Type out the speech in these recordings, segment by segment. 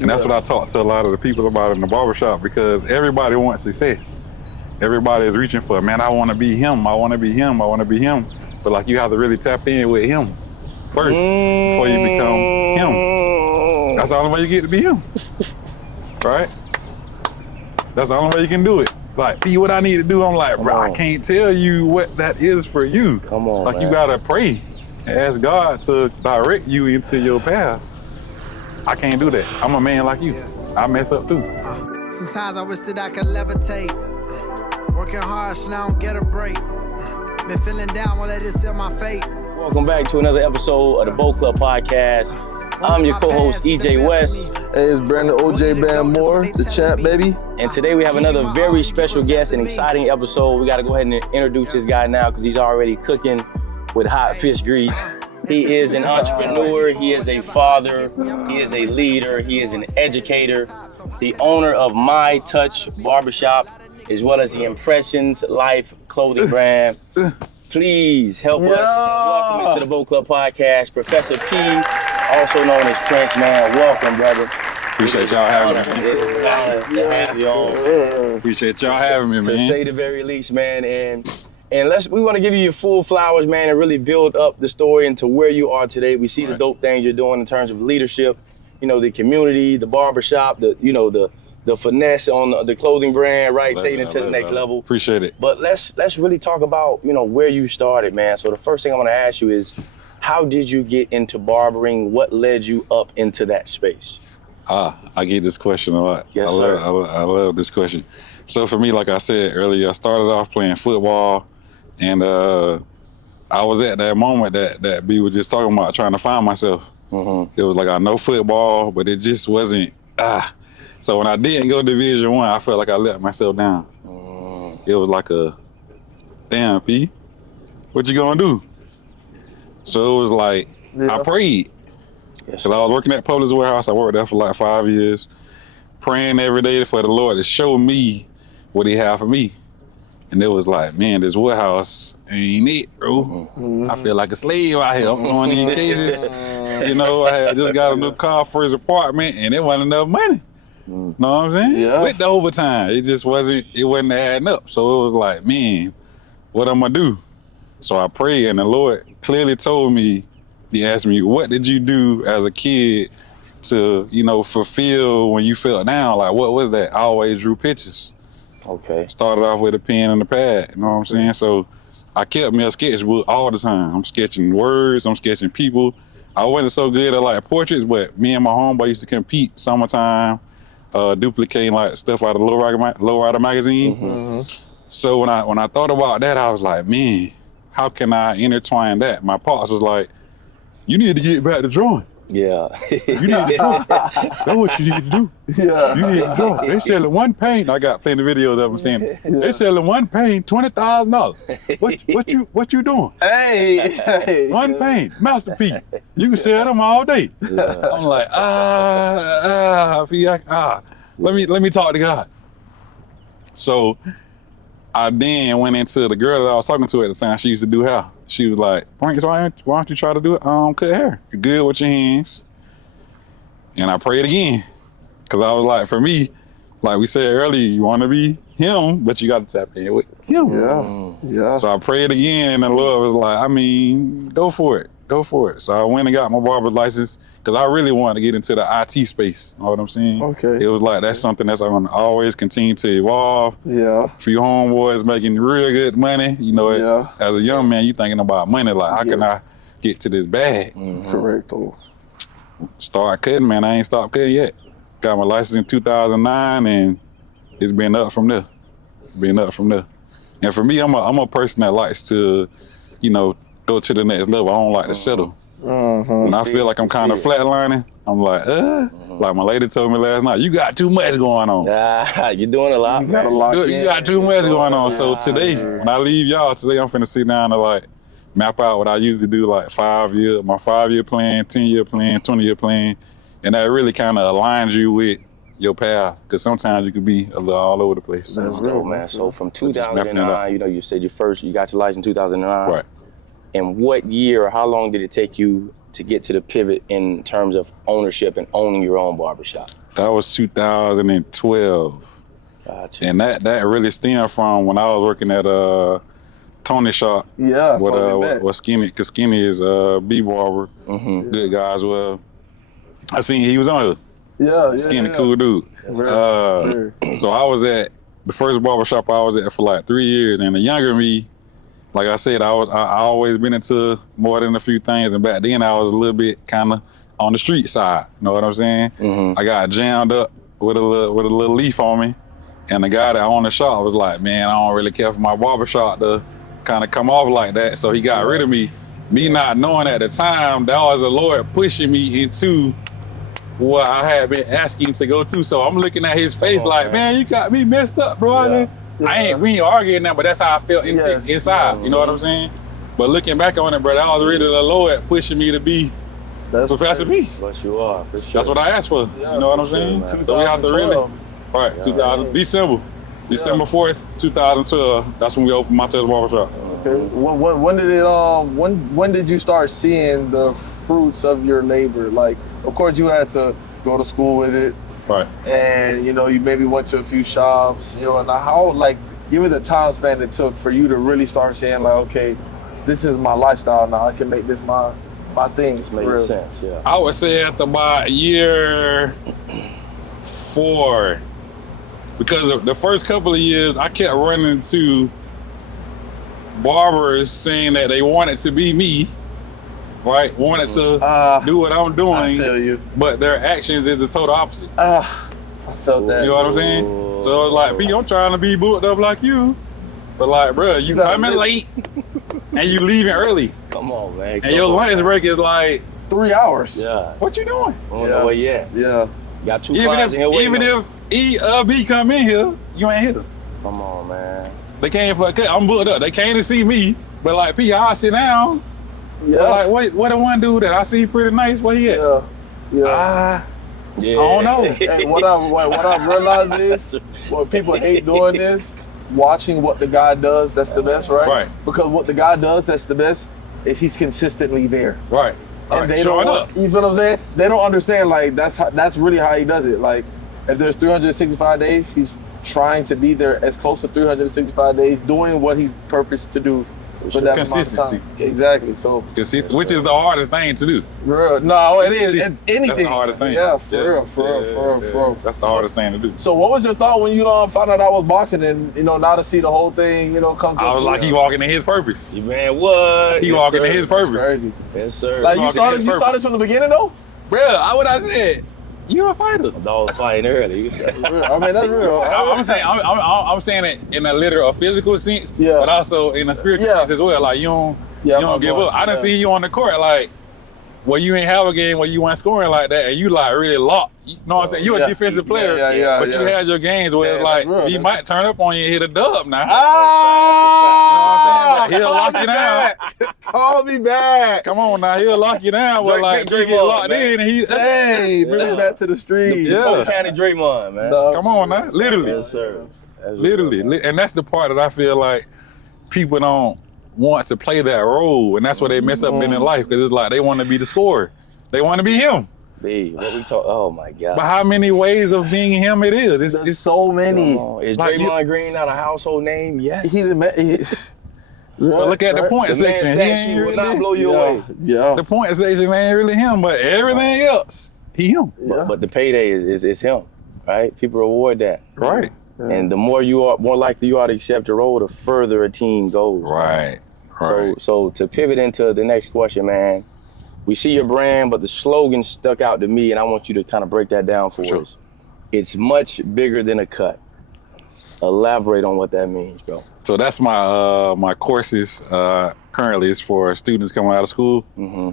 And that's what I talk to a lot of the people about in the barbershop, because everybody wants success. Everybody is reaching for, man, I want to be him. I want to be him. I want to be him. But like, you have to really tap in with him first before you become him. That's the only way you get to be him, right? That's the only way you can do it. Like, see what I need to do. I'm like, bro, I can't tell you what that is for you. Come on, like, man. You gotta pray and ask God to direct you into your path. I can't do that. I'm a man like you. I mess up too. Sometimes I wish that I could levitate. Working hard so I don't get a break. Been feeling down, won't let it seal my fate. Welcome back to another episode of the Boat Club Podcast. I'm your co-host, EJ West. Hey, it's Brandon OJ Band Moore, the champ, baby. And today we have another very special guest, an exciting episode. We got to go ahead and introduce this guy now because he's already cooking with hot fish grease. He is an entrepreneur, he is a father, he is a leader, he is an educator, the owner of My Touch Barbershop, as well as the Impressions Life clothing brand. Please help us welcome into the Boat Club Podcast, Professor P, also known as Prince, man. Welcome, brother. Appreciate y'all having me. To have you on. Appreciate y'all having me, man. To say the very least, man. And we want to give you your full flowers, man, and really build up the story into where you are today. We see the dope things you're doing in terms of leadership, you know, the community, the barbershop, the finesse on the clothing brand, right? Taking it to the next level. Appreciate it. But let's really talk about, you know, where you started, man. So the first thing I want to ask you is, how did you get into barbering? What led you up into that space? I get this question a lot. Yes, sir. I love this question. So for me, like I said earlier, I started off playing football, and I was at that moment that B was just talking about, trying to find myself. It was like, I know football, but it just wasn't. So when I didn't go to Division I, I felt like I let myself down. It was like a, damn, P, what you gonna do? So it was like, I prayed. Because I was working at Publix Warehouse. I worked there for like 5 years, praying every day for the Lord to show me what he had for me. And it was like, man, this warehouse ain't it, bro. I feel like a slave out here. I'm doing these cases. You know, I had just got a new car for his apartment, and it wasn't enough money. Know what I'm saying? Yeah. With the overtime, it wasn't adding up. So it was like, man, what I'm gonna do? So I prayed, and the Lord clearly told me, he asked me, what did you do as a kid to, you know, fulfill when you felt down? Like, what was that? I always drew pictures. Okay. Started off with a pen and a pad, you know what I'm saying? So I kept me a sketchbook all the time. I'm sketching words, I'm sketching people. I wasn't so good at like portraits, but me and my homeboy used to compete summertime, duplicating like stuff out of Low Rider magazine. So when I thought about that, I was like, man, how can I intertwine that? My pops was like, you need to get back to drawing. Yeah. You need to draw. That's what you need to do. Yeah. You need to draw. They selling one paint. I got plenty of videos of them saying it. They selling one paint, $20,000. What you doing? Hey. One paint, masterpiece. You can sell them all day. I'm like, let me talk to God. So I then went into the girl that I was talking to at the time. She used to do hair. She was like, Frank, why don't you try to do it? Cut hair. You're good with your hands. And I prayed again. Because I was like, for me, like we said earlier, you want to be him, but you got to tap in with him. Yeah. So I prayed again, and the Lord was like, I mean, go for it. So I went and got my barber's license because I really wanted to get into the IT space. You know what I'm saying? Okay. It was like, that's something that's going to always continue to evolve. Yeah. For your homeboys making real good money, you know, as a young man, you thinking about money, like, how can I get to this bag? Correct. Start cutting, man. I ain't stopped cutting yet. Got my license in 2009, and it's been up from there. And for me, I'm a person that likes to, you know, go to the next level. I don't like to settle. When I feel like I'm kind of flatlining, I'm like, like my lady told me last night, you got too much going on. You're doing a lot. You got a lot. You got too much going on. So today, when I leave y'all, today I'm finna sit down and like map out what I usually do, like 5 years, my 5-year plan, 10-year plan, 20-year plan. And that really kind of aligns you with your path, because sometimes you could be a little all over the place. That's real, man. So from 2009, you know, you said you got your license in 2009. Right. And what year or how long did it take you to get to the pivot in terms of ownership and owning your own barbershop? That was 2012. Gotcha. And that really stemmed from when I was working at Tony's shop. Yeah, with Skinny, because Skinny is B barber, good guy as well. I seen he was on here. Yeah, Skinny, cool dude. So I was at the first barbershop I was at for like 3 years, and the younger me, like I said, I always been into more than a few things, and back then I was a little bit kind of on the street side. You know what I'm saying? I got jammed up with a little leaf on me, and the guy that owned the shop was like, "Man, I don't really care for my barbershop to kind of come off like that," so he got rid of me. Me not knowing at the time that was the Lord pushing me into what I had been asking him to go to. So I'm looking at his face man, you got me messed up, bro. We ain't arguing now, but that's how I felt inside. You know what I'm saying? But looking back on it, bro, that was really the Lord pushing me to be Professor B. But you are, for sure. That's what I asked for. You know what I'm saying? So we have to really, right, 2000, December 4th, 2012. That's when we opened Montez Barbershop. Okay. When did you start seeing the fruits of your labor? Like, of course, you had to go to school with it, right? And you maybe went to a few shops, and how, like, give me the time span it took for you to really start saying, like, okay, this is my lifestyle now. I can make this my thing. This makes sense. Yeah. I would say after about year 4. Because of the first couple of years, I kept running into barbers saying that they wanted to be me, right? Wanted to do what I'm doing. I feel you. But their actions is the total opposite. I felt that. You know what I'm saying? So it's like, B, I'm trying to be booked up like you. But like, bro, you coming late and you leaving early. Come on, man. And your lunch break is like 3 hours. Yeah. What you doing? I don't know where you at. Yeah. Got 2 clients in here waiting. Even if B come in here, you ain't here. Come on, man. They came for a cut. I'm booked up. They came to see me, but like, P, I sit down. Yeah. But like, what the one dude that I see pretty nice? Where he at? Yeah. I don't know. And what I've realized is, when people hate doing this, watching what the guy does, that's the best, right? Right. Because what the guy does, that's the best, is he's consistently there. Right. And they don't, you feel what I'm saying? They don't understand, like, that's really how he does it. Like, if there's 365 days, he's trying to be there as close to 365 days, doing what he's purposed to do for that consistency. amount of time. Exactly. So, which is the hardest thing to do. No, it is. It's anything. That's the hardest thing. Yeah, for real. That's the hardest thing to do. So, what was your thought when you found out I was boxing, and now to see the whole thing, come? I was like, he walking in his purpose. Man, what? He walking in his purpose. Crazy. Yes, sir. Like, you saw this from the beginning, though? Bro, what I said. You a fighter. Dog was fighting early. I mean, that's real. I'm saying it in a literal physical sense, but also in a spiritual sense as well. Like, you don't give up. I done see you on the court, like, where you ain't have a game where you weren't scoring like that, and you like really locked. You know what I'm saying? You're a defensive player, but you had your games where it's like, he might turn up on you and hit a dub now. He'll lock you down. Call me back. Come on now, he'll lock you down. But like, you get locked in, and hey, bring me back to the street. Yeah, County Draymond, man. Come on now, literally. Yes, sir. Literally, and that's the part that I feel like people don't want to play that role, and that's where they mess up in their life, because it's like they want to be the scorer. They want to be him. What we talk? Oh my God! But how many ways of being him it is? It's so many. Is Draymond Green not a household name? Yes. But look at the point section. He ain't will not blow you away. Yeah. The point section ain't really him, but everything else, he him. But the payday is him, right? People reward that. Right. And the more likely you are to accept your role, the further a team goes. Right. So to pivot into the next question, man, we see your brand, but the slogan stuck out to me, and I want you to kind of break that down for us. It's much bigger than a cut. Elaborate on what that means, bro. So that's my courses currently is for students coming out of school. Mm-hmm.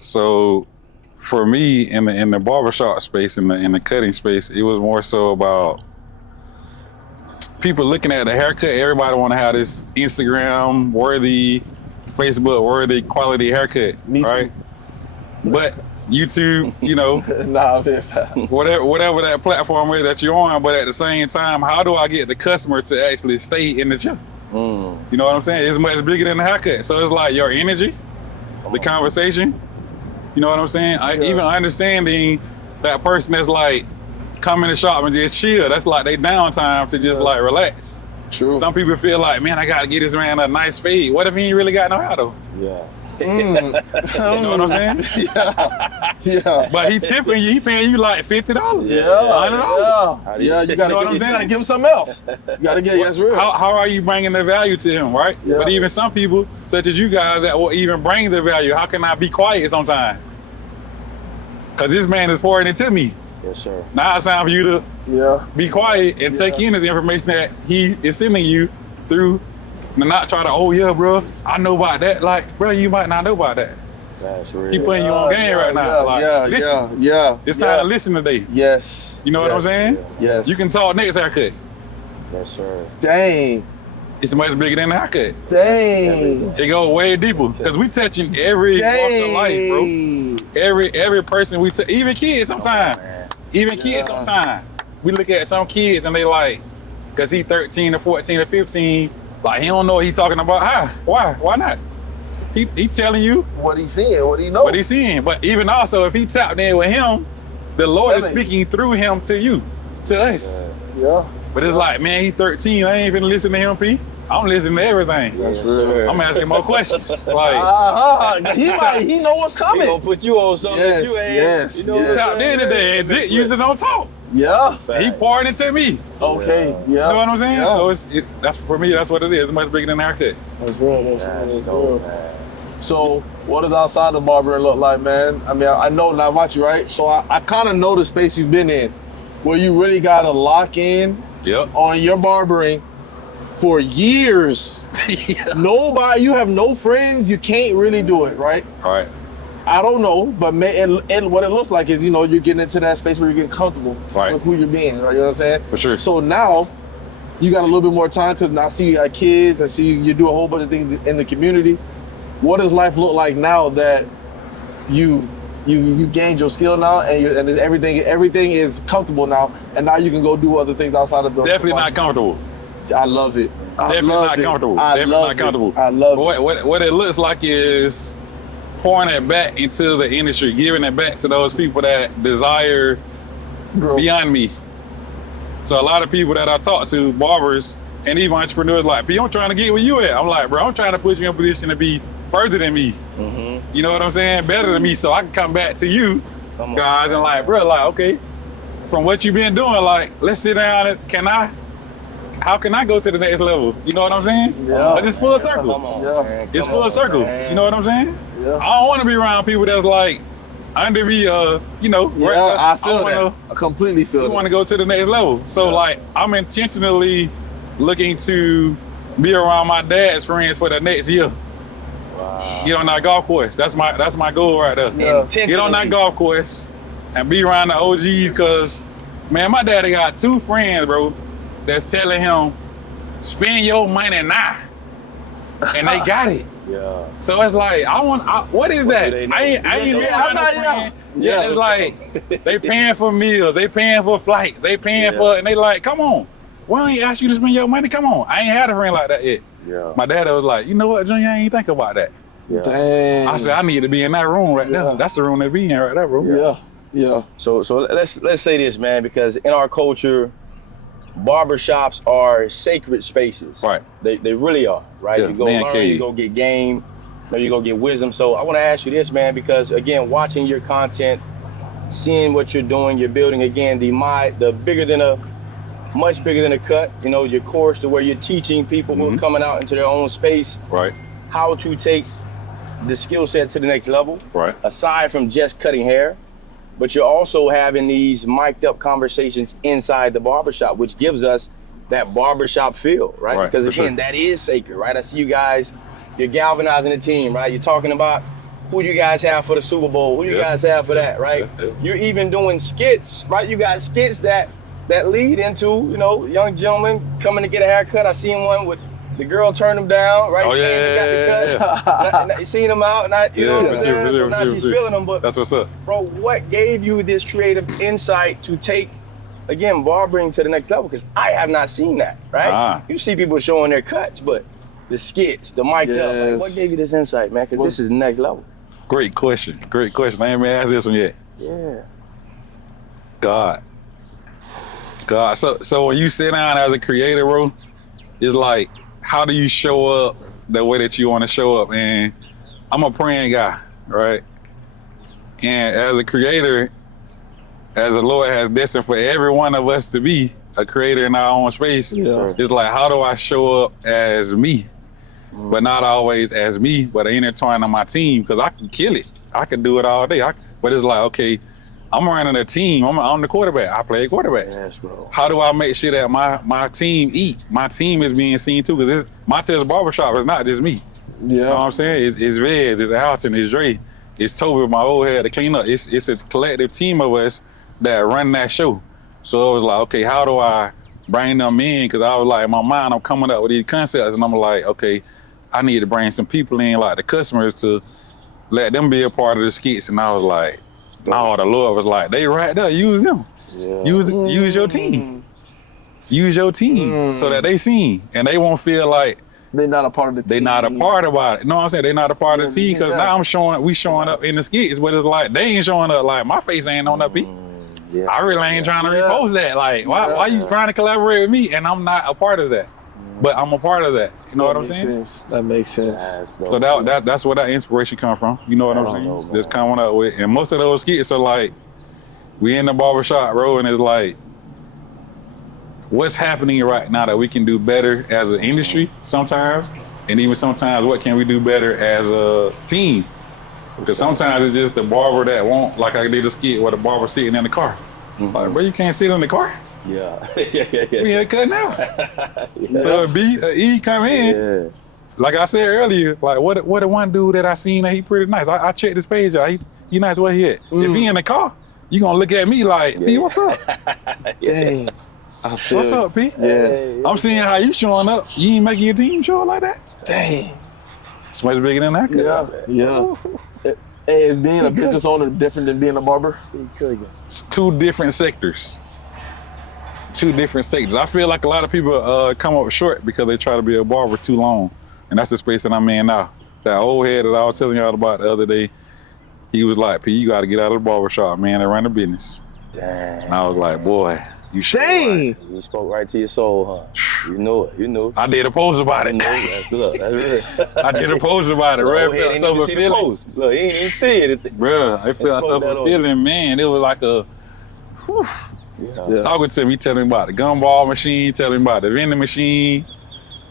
So for me in the barbershop space, in the cutting space, it was more so about people looking at the haircut. Everybody want to have this Instagram worthy, Facebook worthy quality haircut, right? But YouTube, whatever that platform is that you're on, but at the same time, how do I get the customer to actually stay in the chair? You know what I'm saying? It's much bigger than the haircut. So it's like your energy, the conversation, You know what I'm saying? Even understanding that person that's like come in the shop and just chill. That's like they downtime to just like relax. True. Some people feel like, man, I gotta get this man a nice fade. What if he ain't really got no hair though? Yeah. You know what I'm saying? Yeah. But he tipping you, he paying you like $50. Yeah. $100. Yeah. You gotta, know what I'm you saying? gotta give him something else. You gotta get, that's real. How are you bringing the value to him, right? Yeah. But even some people, such as you guys, that will even bring the value. How can I be quiet sometimes? Because this man is pouring into me. Yes, sir. Now it's time for you to be quiet and take in this information that he is sending you through, and not try to, oh yeah, bro, I know about that. Like, bro, you might not know about that. That's real. He putting you on game right now. Listen. It's time to listen today. Yes. You know what I'm saying? Yes. You can talk next haircut. Yes, sir. Dang. It's much bigger than the haircut. Dang. It goes way deeper because we touching every walk of life, bro. Every person we touch, even kids sometimes. Even kids sometimes. We look at some kids and they like, cause he 13 or 14 or 15, like he don't know what he talking about. Why not? He telling you what he seeing, what he know. What he seeing. But even also, if he tapped in with him, the Lord is Telling. speaking through him to you, to us. Yeah. But it's like, man, he 13. I ain't finna listen to him, P. I'm listening to everything. That's real. I'm asking more questions. Like, he know what's He coming. gonna put you on something that you ain't. Yes, You know yes. tapped in today and usually don't talk. Yeah. He pouring into me. Okay. Yeah. You know what I'm saying? Yeah. So that's for me. That's what it is. It's much bigger than a haircut. That's real. That's That's real. dope, man. So, what does outside the barbering look like, man? I mean, I know now watch you, right? So I kind of know the space you've been in, where you really got to lock in Yep. on your barbering for years. Nobody, you have no friends, you can't really do it, right? All right. I don't know, but what it looks like is, you know, you're getting into that space where you're getting comfortable Right. with who you're being, right? You know what I'm saying? For sure. So now you got a little bit more time because now I see you got kids, I see you do a whole bunch of things in the community. What does life look like now that you gained your skill now and everything is comfortable now, and now you can go do other things outside of the Definitely not comfortable. I love it. Definitely not comfortable. Definitely not comfortable. I love it. What it looks like is pouring it back into the industry, giving it back to those people that desire beyond me. So a lot of people that I talk to, barbers and even entrepreneurs, like, P, I'm trying to get where you at. I'm like, bro, I'm trying to put you in a position to be further than me. Mm-hmm. You know what I'm saying? Better than me, so I can come back to you guys and like, bro, like, okay, from what you've been doing, like, let's sit down and how can I go to the next level? You know what I'm saying? Yeah. But it's full circle. Come on, Yeah. man. It's Come full on, circle. man. You know what I'm saying? Yeah. I don't want to be around people that's like under me, you know. Yeah, I feel wanna, that. I completely feel We that. want to go to the next level. So like, I'm intentionally looking to be around my dad's friends for the next year. Wow. Get on that golf course. That's my goal right there. Yeah. Get on that golf course and be around the OGs, cause man, my daddy got 2 friends, bro, that's telling him, spend your money now. And they got it. Yeah. So it's like, what is that? do they know? I ain't been around no friend. Yeah. It's like, they paying for meals, they paying for flight, they paying for, and they like, come on. Why don't you ask you to spend your money? Come on. I ain't had a friend like that yet. Yeah. My dad was like, you know what, Junior, I ain't think about that. Yeah. Dang. I said, I need to be in that room right there. That's the room they be in right there, bro. Yeah. Yeah. So let's say this, man, because in our culture, barbershops are sacred spaces. Right. They really are, right? Yeah, You go man learn, cave. you go get game, you go get wisdom. So I want to ask you this, man, because again, watching your content, seeing what you're doing, you're building again much bigger than a cut, you know, your course to where you're teaching people who are coming out into their own space Right. how to take the skill set to the next level, Right. aside from just cutting hair. But you're also having these mic'd up conversations inside the barbershop, which gives us that barbershop feel, right? Right, Because for again, sure. that is sacred, right? I see you guys, you're galvanizing the team, right? You're talking about who you guys have for the Super Bowl, who you Yeah. guys have for that, right? Yeah. You're even doing skits, right? You got skits that lead into, you know, young gentlemen coming to get a haircut. I seen one with the girl turned him down, right? Oh, Came and got the cut. And seen him out, and you know what I'm for saying? sure, So now for she's sure. feeling him, but That's what's up. bro, what gave you this creative insight to take, again, barbering to the next level? Because I have not seen that, right? Ah. You see people showing their cuts, but the skits, the mic'd up, like, what Yes. gave you this insight, man? Because this is next level. Great question. Great question. I ain't been asked this one yet. Yeah. God. So when you sit down as a creator, bro, it's like, how do you show up the way that you want to show up? And I'm a praying guy, right? And as a creator, as the Lord has destined for every one of us to be a creator in our own space, it's like, how do I show up as me? But not always as me, but intertwined on my team, because I can kill it. I can do it all day. But it's like, okay, I'm running a team. I'm the quarterback. I play quarterback. Yes, bro. How do I make sure that my team eat? My team is being seen too, because Montez Barbershop is not just me. Yeah. You know what I'm saying? It's Vez, it's Alton, it's Dre, it's Toby, my old head to clean up. It's a collective team of us that run that show. So it was like, okay, how do I bring them in? Because I was like, in my mind, I'm coming up with these concepts, and I'm like, okay, I need to bring some people in, like the customers, to let them be a part of the skits. And I was like, no, the Lord was like, they right there, use them. Yeah. Use your team. Use your team so that they seen, and they won't feel like they're not a part of the team. They're not a part about it. You know what I'm saying? They're not a part of the team, because now we showing up in the skits, but it's like, they ain't showing up. Like, my face ain't on that beat. Yeah. I really ain't trying to repost that. Like, why you trying to collaborate with me and I'm not a part of that? But I'm a part of that. You know what I'm saying? That makes sense. So that's where that inspiration come from. You know what I'm saying? Just coming up with, and most of those skits are like, we in the barbershop, bro, and it's like, what's happening right now that we can do better as an industry sometimes, and even sometimes what can we do better as a team? Because sometimes it's just the barber that won't, like I did a skit where the barber sitting in the car. Like, bro, you can't sit in the car. Yeah. We ain't cutting out. So a E come in, like I said earlier, like what the one dude that I seen that he pretty nice. I checked his page out. He nice where he at. If he in the car, you gonna look at me like, P, what's up? Dang. What's up, P? Yes. I'm seeing how you showing up. You ain't making your team show up like that? Dang. It's much bigger than that. Yeah. Hey, is being a business owner different than being a barber? It's two different sectors. I feel like a lot of people come up short because they try to be a barber too long. And that's the space that I'm in now. That old head that I was telling y'all about the other day, he was like, P, you got to get out of the barbershop, man, and run the business. Dang. And I was like, boy, you should. Dang. You spoke right to your soul, huh? You know it. I did a post about it. That's real. I did a post about it. Red felt so fulfilling. Look, he ain't even see it. Bro, I felt so fulfilling, man. It was like a, talking to me, telling me about the gumball machine, telling me about the vending machine,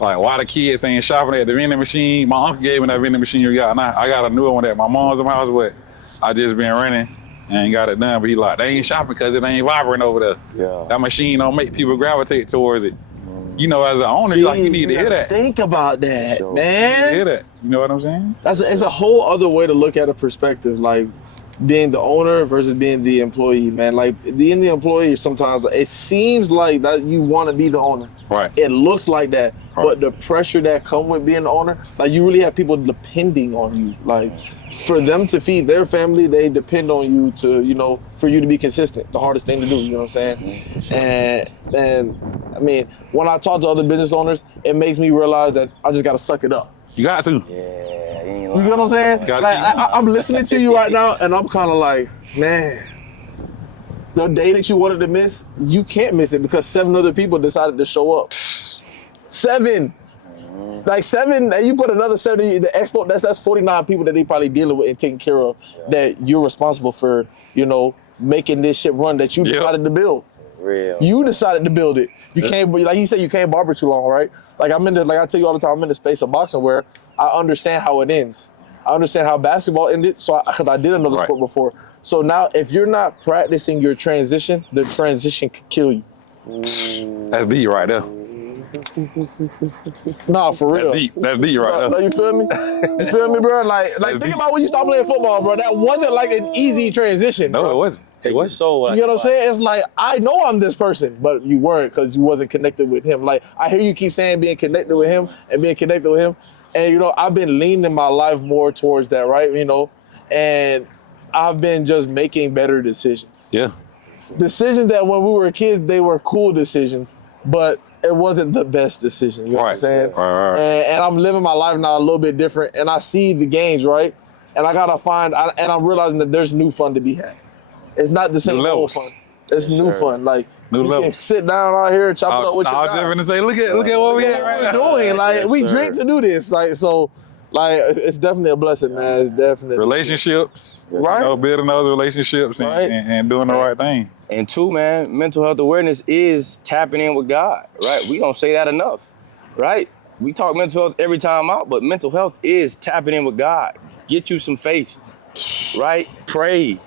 like why the kids ain't shopping at the vending machine. My uncle gave me that vending machine we got now. I got a new one at my mom's house, but I just been running and ain't got it done. But he like, they ain't shopping because it ain't vibrant over there. Yeah. That machine don't make people gravitate towards it. You know, as an owner, you need to hear that. Think about that, man. Hear that. You know what I'm saying? It's a whole other way to look at a perspective, like being the owner versus being the employee, man. Like being the employee, sometimes it seems like that you want to be the owner. Right. It looks like that, but the pressure that come with being the owner, like you really have people depending on you. Like for them to feed their family, they depend on you to, for you to be consistent. The hardest thing to do, you know what I'm saying? And I mean, when I talk to other business owners, it makes me realize that I just gotta suck it up. You got to. Yeah, you know what I'm saying? Like I'm listening to you right now, and I'm kind of like, man, the day that you wanted to miss, you can't miss it because 7 other people decided to show up. 7. Like 7, and you put another 7, the expo, that's 49 people that they probably dealing with and taking care of, that you're responsible for, making this shit run that you decided to build. Real. You decided to build it. You can't, like he said, you can't barber too long, right? Like like I tell you all the time, I'm in the space of boxing where I understand how it ends. I understand how basketball ended, because I did another sport before. So now, if you're not practicing your transition, the transition could kill you. That's deep right there. Nah, for real. That's deep right there. No, you feel me? You feel me, bro? Like think about when you start playing football, bro. That wasn't like an easy transition. No, bro. it wasn't. It was so. You know what I'm saying? It's like, I know I'm this person, but you weren't because you wasn't connected with him. Like, I hear you keep saying being connected with him and being connected with him. And, I've been leaning my life more towards that, right? And I've been just making better decisions. Yeah. Decisions that when we were kids, they were cool decisions, but it wasn't the best decision. You know what I'm saying? Right. And I'm living my life now a little bit different, and I see the gains, right? and I gotta find. And I'm realizing that there's new fun to be had. It's not the same old fun. It's new fun. Like new you levels. can sit down out here and chop it up with your guys. I was just gonna say, look at what we at right now. Doing like we drink to do this. Like so, like it's definitely a blessing, man. It's definitely relationships, right? You know, building those relationships and doing the right thing. And two, man, mental health awareness is tapping in with God, right? We don't say that enough, right? We talk mental health every time out, but mental health is tapping in with God. Get you some faith, right? Pray,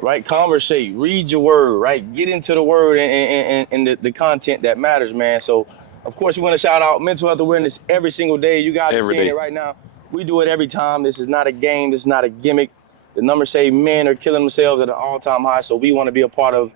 right? Conversate, read your word, right? Get into the word and the content that matters, man. So, of course, we want to shout out mental health awareness every single day. You guys are seeing it right now. We do it every time. This is not a game. This is not a gimmick. The numbers say men are killing themselves at an all-time high, so we want to be a part of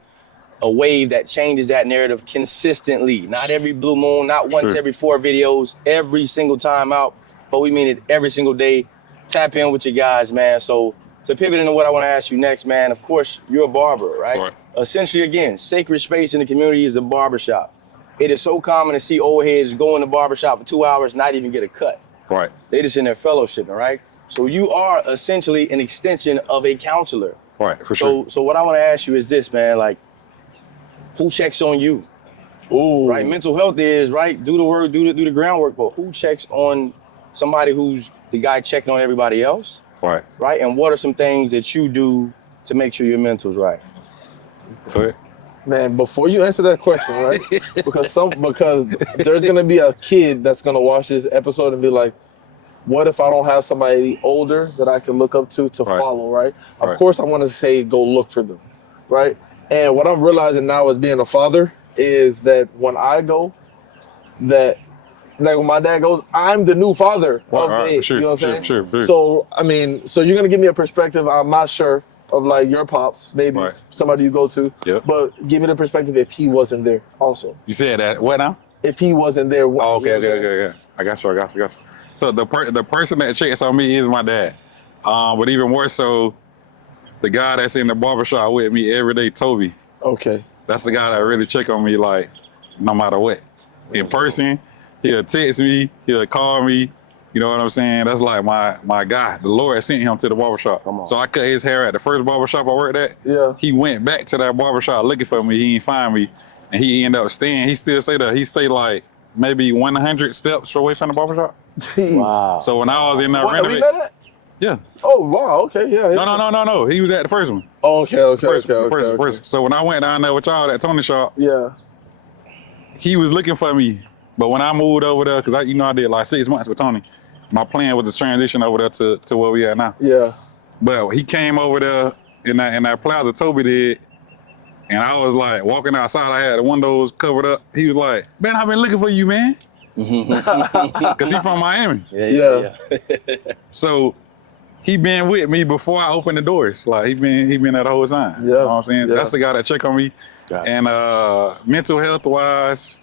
a wave that changes that narrative consistently. Not every blue moon, not once every 4 videos, every single time out, but we mean it every single day. Tap in with you guys, man. So to pivot into what I want to ask you next, man, of course, you're a barber, right? Essentially, again, sacred space in the community is the barbershop. It is so common to see old heads go in the barbershop for 2 hours, not even get a cut. Right. They just in their fellowshipping, right? So you are essentially an extension of a counselor. Right, for sure. So what I want to ask you is this, man, like, who checks on you? Ooh. Right, mental health is, right, do the work, do the groundwork, but who checks on somebody who's the guy checking on everybody else? Right. Right, and what are some things that you do to make sure your mental's right? Good. Man, before you answer that question, right? because there's gonna be a kid that's gonna watch this episode and be like, what if I don't have somebody older that I can look up to follow, right? Of course I wanna say go look for them, right? And what I'm realizing now as being a father is that when I go, that like when my dad goes, I'm the new father of it. Sure, you know what I'm saying? Sure. So I mean, so you're gonna give me a perspective, I'm not sure, of like your pops, maybe somebody you go to. Yep. But give me the perspective if he wasn't there also. You said that, what now? If he wasn't there, what? Oh, okay. I got you. So the person that checks on me is my dad. But even more so, the guy that's in the barbershop with me every day, Toby. Okay. That's the guy that really check on me, like, no matter what. In person, he'll text me, he'll call me. You know what I'm saying? That's like my guy. The Lord sent him to the barbershop. So I cut his hair at the first barbershop I worked at. Yeah. He went back to that barbershop looking for me. He didn't find me. And he ended up staying. He still say that. He stayed like maybe 100 steps away from the barbershop. Wow. So when I was in that What, we met at? Yeah. Oh, wow. Okay, yeah. No. He was at the first one. Oh, okay. First. So when I went down there with y'all at Tony's shop, yeah, he was looking for me. But when I moved over there, because I did like 6 months with Tony, my plan was to transition over there to where we at now. Yeah. But he came over there in that plaza Toby did, and I was like walking outside. I had the windows covered up. He was like, "Man, I've been looking for you, man." Because he from Miami. Yeah. So he been with me before I opened the doors. Like he been there the whole time. Yeah. You know what I'm saying? Yeah. That's the guy that check on me. Gotcha. And mental health wise,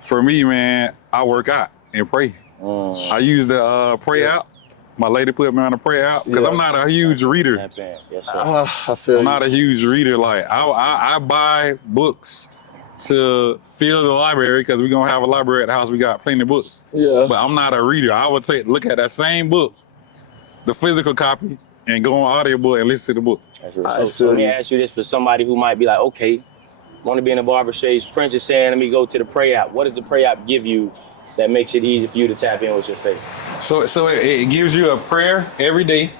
for me, man, I work out and pray. I use the pray app. My lady put me on the pray app because I'm not a huge reader. Yes, sir. I feel I'm you. not a huge reader. Like I buy books to fill the library because we're gonna have a library at the house. We got plenty of books. Yeah. But I'm not a reader. I would look at that same book, the physical copy, and go on audiobook and listen to the book. So let me ask you this for somebody who might be like, okay, want to be in the barber shades. Prince is saying, let me go to the pray app. What does the pray app give you that makes it easy for you to tap in with your faith? So it gives you a prayer every day,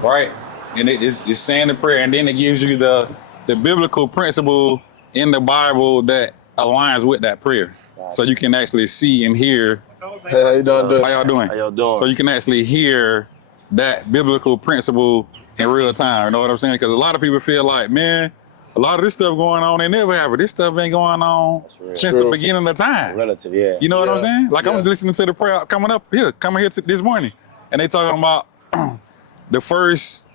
right? And it's saying the prayer, and then it gives you the biblical principle in the Bible that aligns with that prayer. So you can actually see and hear. Hey, how you doing? How y'all doing? How y'all doing? So you can actually hear that biblical principle in real time. You know what I'm saying? Because a lot of people feel like, man, a lot of this stuff going on, they never have it. This stuff been going on since the beginning of time. Relative, yeah. You know what I'm saying? Like I'm listening to the prayer coming here this morning, and they talking about the first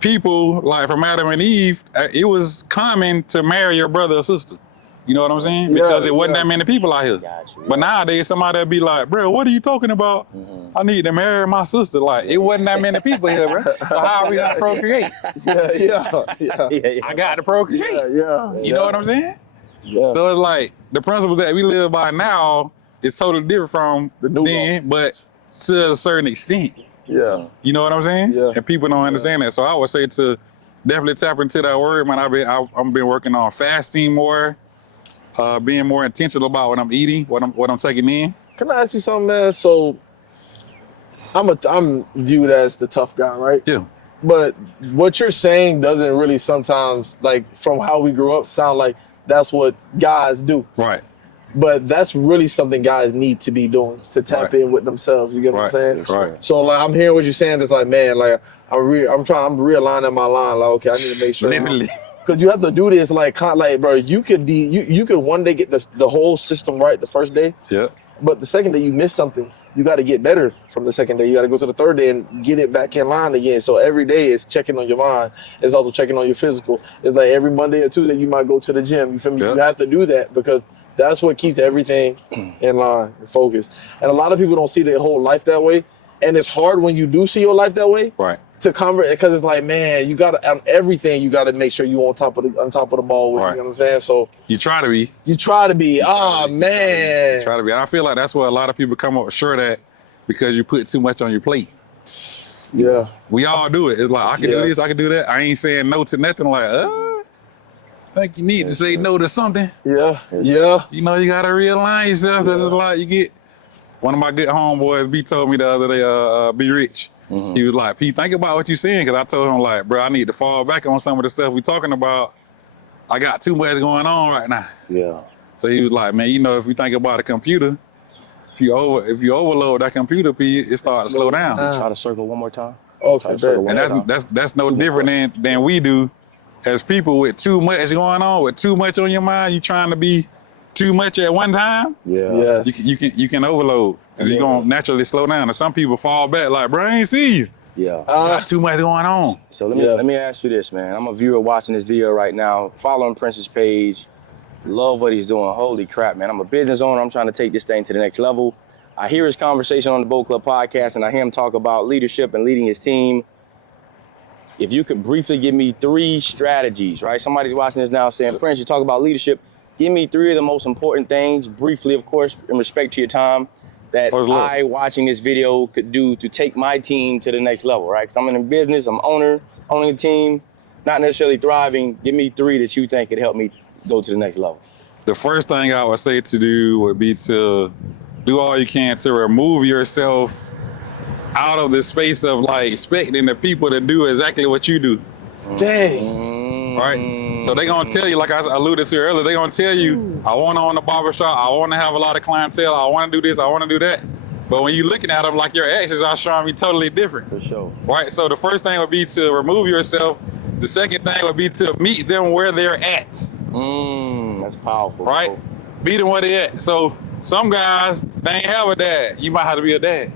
people, like from Adam and Eve. It was common to marry your brother or sister. You know what I'm saying? Because it wasn't that many people out here. But nowadays, somebody will be like, bro, what are you talking about? I need to marry my sister. Like, it wasn't that many people here, bro. So how are we gonna procreate? Yeah. I got to procreate. You know what I'm saying? Yeah. So it's like, the principle that we live by now is totally different from the new then, but to a certain extent. Yeah. You know what I'm saying? Yeah. And people don't understand that. So I would say to definitely tap into that word, man. I've been working on fasting more, being more intentional about what I'm eating, what I'm taking in. Can I ask you something, man? So I'm viewed as the tough guy, right? Yeah. But what you're saying doesn't really sometimes, like from how we grew up, sound like that's what guys do. Right. But that's really something guys need to be doing to tap in with themselves. You get what I'm saying? Right. So like I'm hearing what you're saying. It's like, man, like I'm realigning my line. Like, okay, I need to make sure. Literally. Because you have to do this like bro, you could one day get the whole system right the first day. Yeah. But the second day you miss something, you got to get better from the second day. You got to go to the third day and get it back in line again. So every day is checking on your mind. It's also checking on your physical. It's like every Monday or Tuesday you might go to the gym. You feel me? Yeah. You have to do that because that's what keeps everything in line and focused. And a lot of people don't see their whole life that way. And it's hard when you do see your life that way. Right. To convert, because it's like, man, you gotta on everything. You gotta make sure you on top of the ball with. Right. You know what I'm saying? So You try to be. you try to be. Man. Try to be. I feel like that's where a lot of people come up short at because you put too much on your plate. Yeah. We all do it. It's like, I can Yeah. do this, I can do that. I ain't saying no to nothing. Like, I think you need to say no to something. Yeah. Yeah. You know, you gotta realign yourself. Cause it's like you get. One of my good homeboys, B, told me the other day, be rich. He was like, P, think about what you're saying. Cause I told him like, bro, I need to fall back on some of the stuff we talking about. I got too much going on right now. Yeah. So he was like, man, you know, if you think about a computer, if you overload that computer, P, it starts to slow down. Try to circle one more time. Okay. And that's no different than we do as people with too much going on, with too much on your mind. You trying to be too much at one time. Yeah. Yes. You can overload. And you're gonna naturally slow down. And some people fall back like, bro, I ain't see you. Yeah. Got too much going on. So let me ask you this, man. I'm a viewer watching this video right now, following Prince's page. Love what he's doing. Holy crap, man. I'm a business owner. I'm trying to take this thing to the next level. I hear his conversation on the Boat Club podcast, and I hear him talk about leadership and leading his team. If you could briefly give me 3 strategies, right? Somebody's watching this now saying, Prince, you talk about leadership. Give me 3 of the most important things, briefly, of course, in respect to your time, that I, watching this video, could do to take my team to the next level, right? Because I'm in business, I'm owning a team, not necessarily thriving. Give me 3 that you think could help me go to the next level. The first thing I would say to do would be to do all you can to remove yourself out of the space of like expecting the people to do exactly what you do. Dang. Right? So they're gonna tell you, like I alluded to earlier, they're gonna tell you, I wanna own a barbershop, I wanna have a lot of clientele, I wanna do this, I wanna do that. But when you're looking at them, like your actions are showing me totally different. For sure. Right? So the first thing would be to remove yourself. The second thing would be to meet them where they're at. That's powerful. Right? Bro. Meet them where they at. So some guys, they ain't have a dad. You might have to be a dad.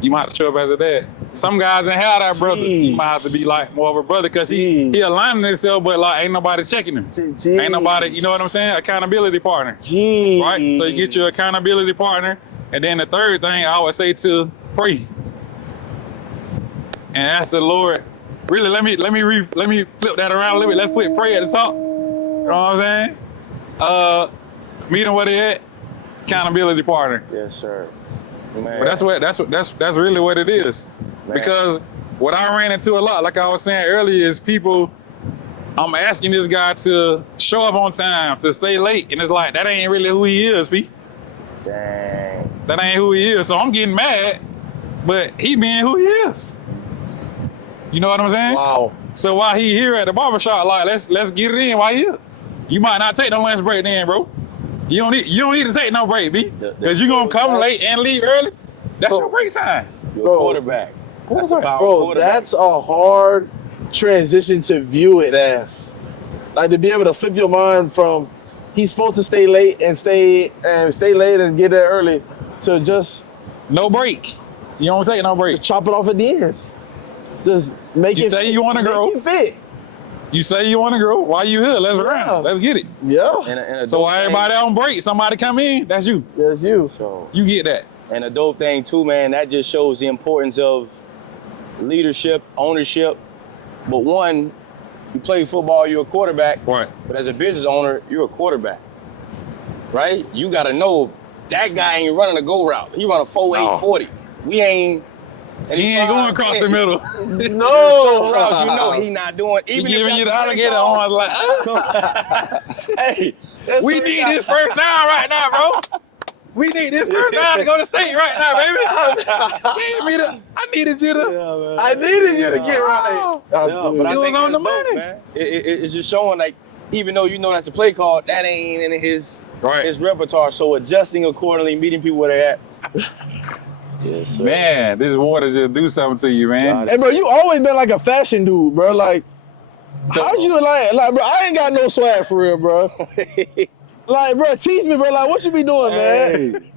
You might have to show up as a dad. Some guys ain't have that brother. You might have to be like more of a brother because he aligning himself, but like ain't nobody checking him. Ain't nobody, you know what I'm saying? Accountability partner. Right? So you get your accountability partner. And then the third thing I would say to pray. And ask the Lord, really, let me flip that around a little bit. Let's put pray at the top. You know what I'm saying? Meet them where they at. Accountability partner. Yes, sir. Man. But that's really what it is. Man. Because what I ran into a lot, like I was saying earlier, is people, I'm asking this guy to show up on time, to stay late, and it's like, that ain't really who he is, P. Dang. That ain't who he is. So I'm getting mad, but he being who he is. You know what I'm saying? Wow. So while he here at the barbershop, like, let's get it in while he here. You might not take no lunch break then, bro. You don't need to take no break, B. Because you're going to come late and leave early. That's your break time. You're a quarterback. That's the power of quarterback. That's a hard transition to view it as. Like to be able to flip your mind from he's supposed to stay late and stay late and get there early to just no break. You don't take no break. Just chop it off at the ends. Just make it. You say you want to grow. Make it fit. You say you want to grow. Why you here? Let's run. Let's get it. Yeah. So while everybody on break, somebody come in, that's you. That's you. So you get that. And a dope thing too, man, that just shows the importance of leadership, ownership. But one, you play football, you're a quarterback. Right. But as a business owner, you're a quarterback. Right? You gotta know that guy ain't running a go route. He run a 4.8 40. We ain't And He ain't going across the middle. No, Rouse, you know he not doing. He Even giving you the alligator on like, Hey, we need this first down right now, bro. We need this first down to go to state right now, baby. I needed you to. I needed you to get right. But It was on the money. man. It's just showing like, even though you know that's a play call, that ain't in his repertoire. So adjusting accordingly, meeting people where they're at. Yes, sir. Man, this water just do something to you, man. Hey, bro, you always been like a fashion dude, bro. Like, how'd you like, bro? I ain't got no swag for real, bro. Like, bro, teach me, bro. Like, what you be doing, man?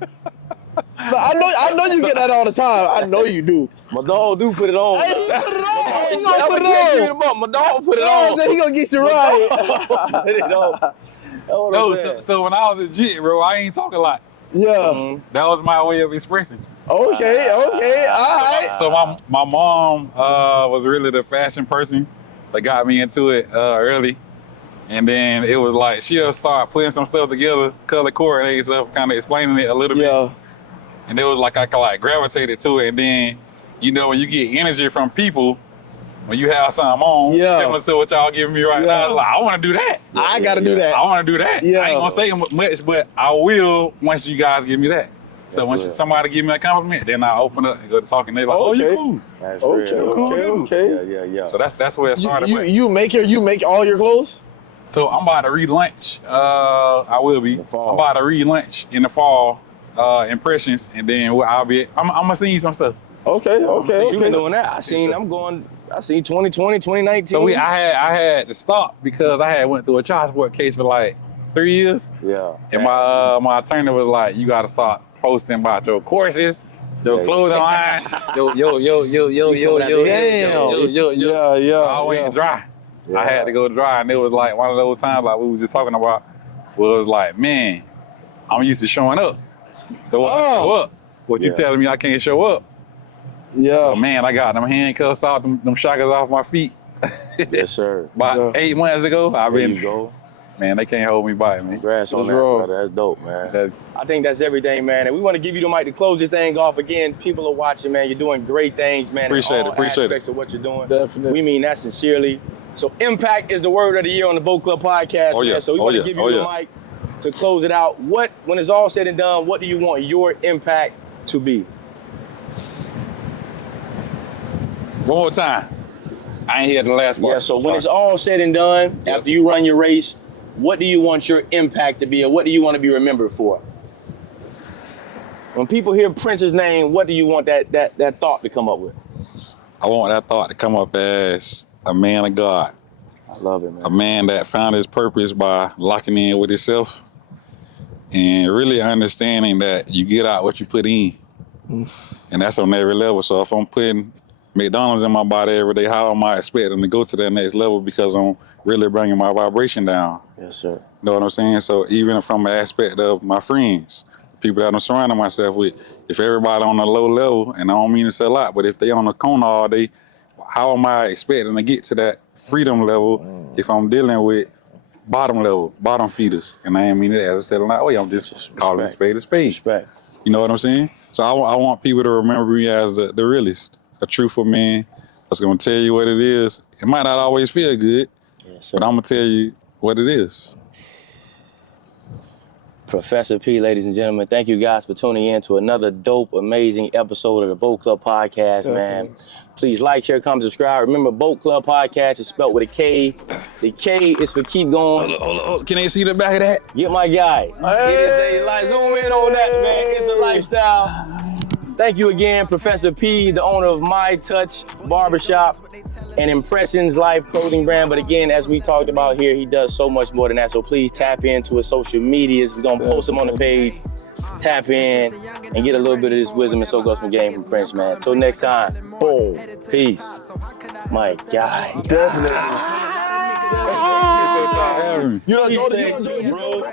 But I know you get that all the time. I know you do. My dog do put it on. Hey, he put it on. He gonna put it on. My dog put it on. Then he gonna get you right. Put it on. No, so when I was a jit, bro, I ain't talking a lot. Yeah. That was my way of expressing. Okay, all right. So my mom was really the fashion person that got me into it early. And then it was like, she'll start putting some stuff together, color coordinating stuff, kind of explaining it a little bit. And it was like, I like gravitated to it. And then, you know, when you get energy from people, when you have something on, similar to what y'all giving me right now, like, I want to do that. I got to do that. I want to do that. I ain't going to say much, but I will once you guys give me that. So once somebody give me a compliment, then I open up and go to talking. They like, oh, you cool. That's Okay. Yeah. So that's where it started. You make all your clothes? So I'm about to relaunch. I will be. I'm about to relaunch in the fall. Impressions, and then I'm gonna send you some stuff. Okay. You been doing that? I seen 2020, 2019. So I had to stop because I had went through a child support case for like 3 years. Yeah. And my attorney was like, you gotta start posting about your courses, your clothing line, yo. I went dry. I had to go dry, and it was like one of those times like we were just talking about. Was like, man, I'm used to showing up. So I show up. What you telling me I can't show up? Yeah. So man, I got them handcuffs off, them shackles off my feet. Yes, sir. About 8 months ago, go. Man, they can't hold me back, man. Congrats on that, brother. That's dope, man. I think that's everything, man. And we want to give you the mic to close this thing off. Again, people are watching, man. You're doing great things, man. Appreciate it. Of what you're doing. Definitely. We mean that sincerely. So impact is the word of the year on the Boat Club podcast, man. So we want to give you the mic to close it out. When it's all said and done, what do you want your impact to be? One more time. I ain't hear the last part. Yeah, so when it's all said and done, after you run your race, what do you want your impact to be, or what do you want to be remembered for? When people hear Prince's name, what do you want that thought to come up with? I want that thought to come up as a man of God. I love it, man. A man that found his purpose by locking in with himself and really understanding that you get out what you put in. And that's on every level. So if I'm putting McDonald's in my body every day, how am I expecting to go to that next level because I'm really bringing my vibration down? Yes, sir. You know what I'm saying? So even from an aspect of my friends, people that I'm surrounding myself with, if everybody on a low level, and I don't mean to say a lot, but if they on the corner all day, how am I expecting to get to that freedom level if I'm dealing with bottom level, bottom feeders? And I ain't mean it as I said in that way, I'm just calling a spade a spade. Respect. You know what I'm saying? So I want people to remember me as the realist, a truthful man that's gonna tell you what it is. It might not always feel good, but I'm gonna tell you what it is. Professor P, ladies and gentlemen, thank you guys for tuning in to another dope, amazing episode of the Boat Club Podcast, man. Please like, share, comment, subscribe. Remember, Boat Club Podcast is spelled with a K. The K is for keep going. Hold on. Can they see the back of that? Get my guy. It is a life. Zoom in on that, man. It's a lifestyle. Thank you again, Professor P, the owner of My Touch Barbershop and Impressions Life clothing brand. But again, as we talked about here, he does so much more than that. So please tap into his social medias. We're going to post them on the page. Tap in and get a little bit of this wisdom and soak up some game from Prince, man. Till next time, boom, peace. My guy. Definitely. You don't know, bro.